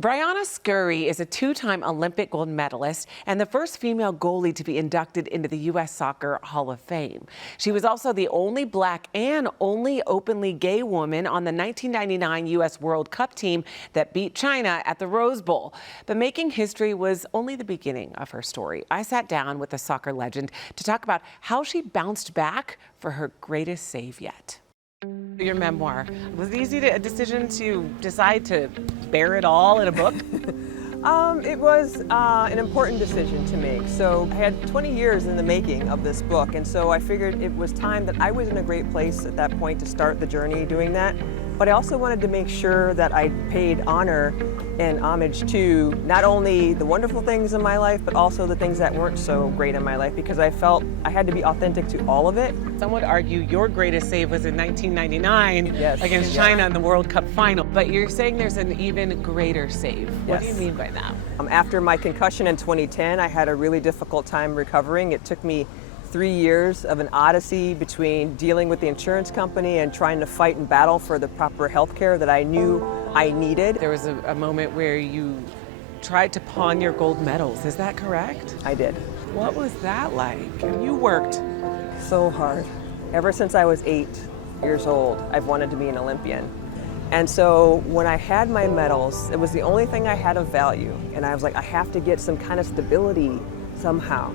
Briana Scurry is a two-time Olympic gold medalist and the first female goalie to be inducted into the U.S. Soccer Hall of Fame. She was also the only Black and only openly gay woman on the 1999 U.S. World Cup team that beat China at the Rose Bowl. But making history was only the beginning of her story. I sat down with the soccer legend to talk about how she bounced back for her greatest save yet. Your memoir. Was it easy a decision to decide to bear it all in a book? It was an important decision to make. So I had 20 years in the making of this book, and so I figured it was time that I was in a great place at that point to start the journey doing that. But I also wanted to make sure that I paid honor and homage to not only the wonderful things in my life, but also the things that weren't so great in my life, because I felt I had to be authentic to all of it. Some would argue your greatest save was in 1999 against China in the World Cup final, but you're saying there's an even greater save. What do you mean by that? After my concussion in 2010, I had a really difficult time recovering. It took me 3 years of an odyssey between dealing with the insurance company and trying to fight and battle for the proper health care that I knew I needed. There was a moment where you tried to pawn your gold medals. Is that correct? I did. What was that like? You worked so hard. Ever since I was 8 years old, I've wanted to be an Olympian. And so when I had my medals, it was the only thing I had of value. And I was like, I have to get some kind of stability somehow.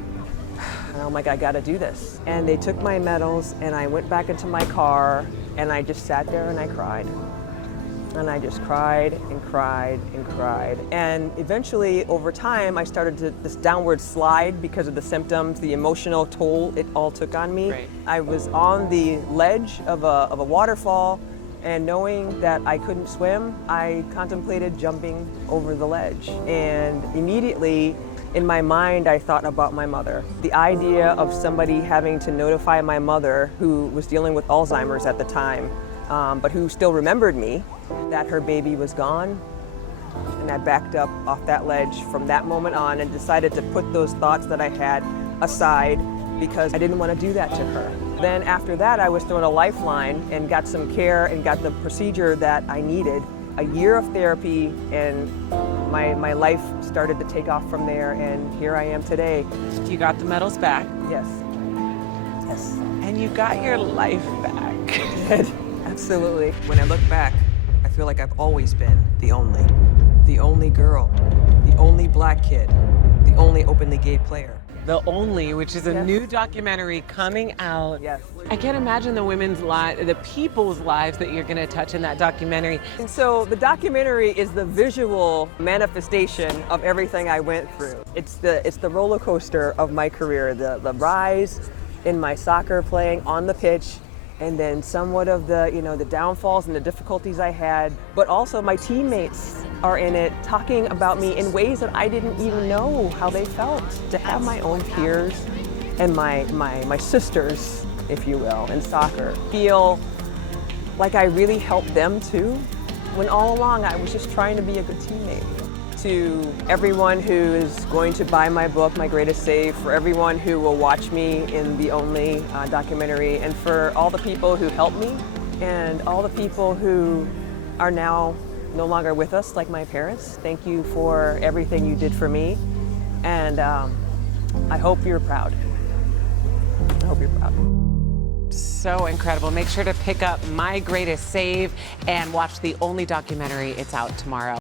And I'm like, I gotta do this. And they took my medals and I went back into my car and I just sat there and I cried. And I just cried and cried and cried. And eventually, over time, I started this downward slide because of the symptoms, the emotional toll it all took on me. Right. I was on the ledge of a waterfall, and knowing that I couldn't swim, I contemplated jumping over the ledge. And immediately, in my mind, I thought about my mother. The idea of somebody having to notify my mother, who was dealing with Alzheimer's at the time, but who still remembered me, that her baby was gone. And I backed up off that ledge from that moment on and decided to put those thoughts that I had aside because I didn't want to do that to her. Then after that, I was thrown a lifeline and got some care and got the procedure that I needed. A year of therapy, and my life started to take off from there, and here I am today. You got the medals back. Yes. Yes. And you got your life back. Absolutely. When I look back, I feel like I've always been the only girl, the only Black kid, the only openly gay player. The Only, which is a new documentary coming out. Yes. I can't imagine the women's lives, the people's lives that you're going to touch in that documentary. And so the documentary is the visual manifestation of everything I went through. It's the roller coaster of my career, the rise in my soccer playing on the pitch, and then somewhat of the downfalls and the difficulties I had, but also my teammates are in it talking about me in ways that I didn't even know how they felt. To have my own peers and my sisters, if you will, in soccer feel like I really helped them too, when all along I was just trying to be a good teammate. To everyone who is going to buy my book, My Greatest Save, for everyone who will watch me in The Only documentary, and for all the people who helped me, and all the people who are now no longer with us, like my parents. Thank you for everything you did for me, and I hope you're proud. I hope you're proud. So incredible. Make sure to pick up My Greatest Save and watch The Only documentary. It's out tomorrow.